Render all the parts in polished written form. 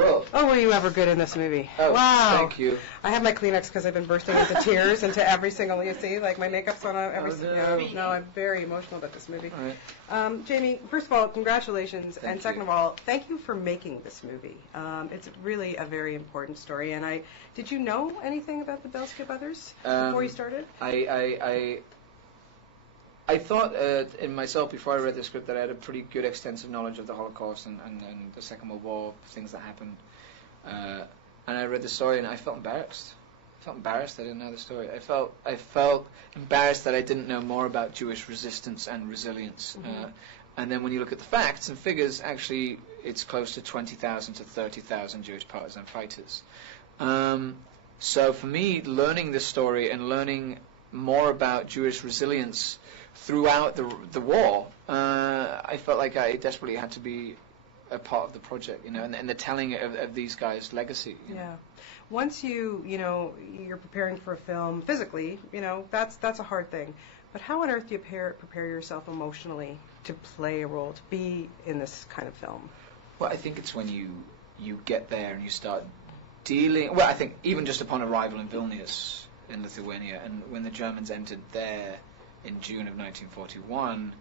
world. Oh, were you ever good in this movie? Oh, wow. thank you. I have my Kleenex because I've been bursting into tears into every single, you see, like my makeup's on every no, I'm very emotional about this movie. All right. Jamie, first of all, congratulations. Thank and second you. of all, thank you for making this movie. It's really a very important story. And did you know anything about the Belskip brothers before you started? I thought in myself before I read the script that I had a pretty good extensive knowledge of the Holocaust and the Second World War, things that happened. And I read the story and I felt embarrassed. I felt embarrassed I didn't know the story. I felt embarrassed that I didn't know more about Jewish resistance and resilience. Mm-hmm. And then when you look at the facts and figures, actually it's close to 20,000 to 30,000 Jewish partisan fighters. So for me, learning this story and learning more about Jewish resilience throughout the war, I felt like I desperately had to be a part of the project, and the telling of these guys' legacy. Yeah. Once you're preparing for a film physically, that's a hard thing. But how on earth do you prepare yourself emotionally to play a role, to be in this kind of film? Well, I think it's when you get there and you start dealing. Well, I think even just upon arrival in Vilnius, in Lithuania, and when the Germans entered there in June of 1941,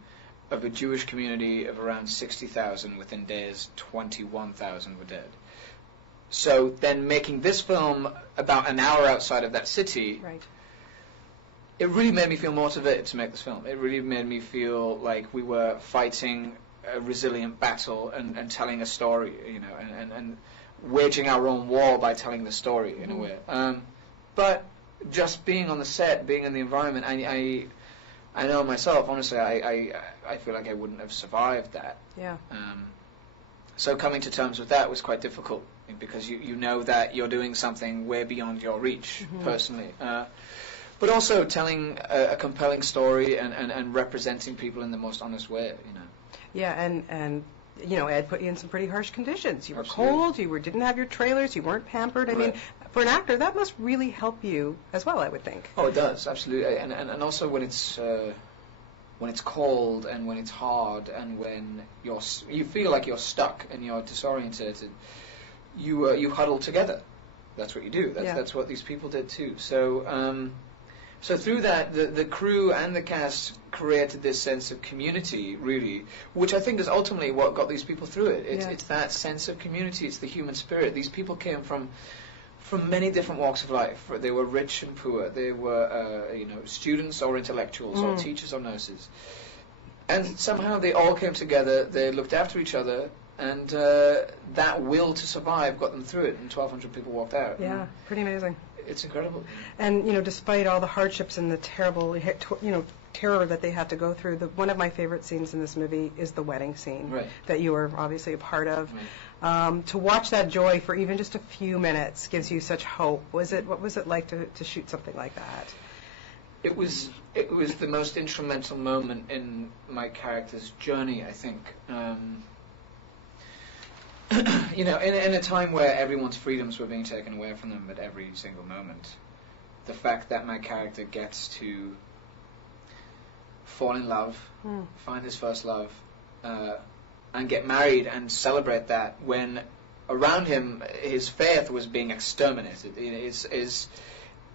of a Jewish community of around 60,000, within days 21,000 were dead. So then making this film about an hour outside of that city, right, it really made me feel motivated to make this film. It really made me feel like we were fighting a resilient battle and telling a story, and waging our own war by telling the story in a way. But just being on the set, being in the environment, I know myself, honestly, I feel like I wouldn't have survived that. Yeah. So coming to terms with that was quite difficult, because you know that you're doing something way beyond your reach, personally. But also telling a compelling story and representing people in the most honest way, Yeah, and Ed put you in some pretty harsh conditions. You were Absolutely. cold, didn't have your trailers, you weren't pampered. I mean, for an actor, that must really help you as well, I would think. Oh, it does, absolutely. And also when it's cold and when it's hard and when you feel like you're stuck and you're disoriented, you huddle together. That's what you do. That's what these people did too. So through that, the crew and the cast created this sense of community, really, which I think is ultimately what got these people through it. It's that sense of community. It's the human spirit. These people came from many different walks of life. They were rich and poor. They were, students or intellectuals or teachers or nurses. And somehow they all came together. They looked after each other. And that will to survive got them through it. And 1,200 people walked out. Yeah, pretty amazing. It's incredible. And, despite all the hardships and the terrible, terror that they had to go through, one of my favorite scenes in this movie is the wedding scene that you were obviously a part of. Right. To watch that joy for even just a few minutes gives you such hope. What was it like to shoot something like that? It was the most instrumental moment in my character's journey, I think. In a time where everyone's freedoms were being taken away from them at every single moment, the fact that my character gets to fall in love, find his first love, and get married and celebrate that when around him his faith was being exterminated is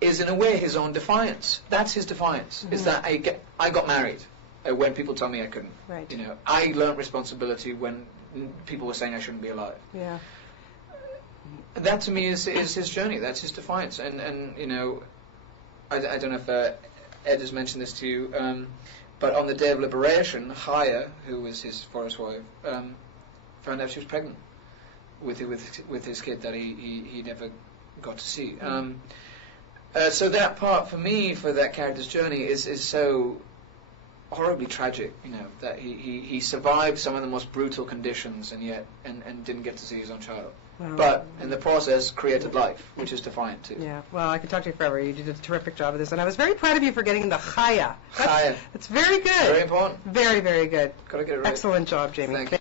in a way his own defiance. That's his defiance. Is that I got married when people told me I couldn't. Right. I learned responsibility when people were saying I shouldn't be alive. Yeah. That to me is his journey. That's his defiance. And I don't know if Ed has mentioned this to you, but on the day of liberation, Chaya, who was his forest wife, found out she was pregnant with his kid that he never got to see. So that part for me, for that character's journey, is so horribly tragic, that he survived some of the most brutal conditions and yet didn't get to see his own child. Wow. But in the process created life, which is defiant too. Yeah, well, I could talk to you forever. You did a terrific job of this, and I was very proud of you for getting the Chaya. Chaya. It's very good. Very important. Very, very good. Gotta get it right. Excellent job, Jamie. Thank you.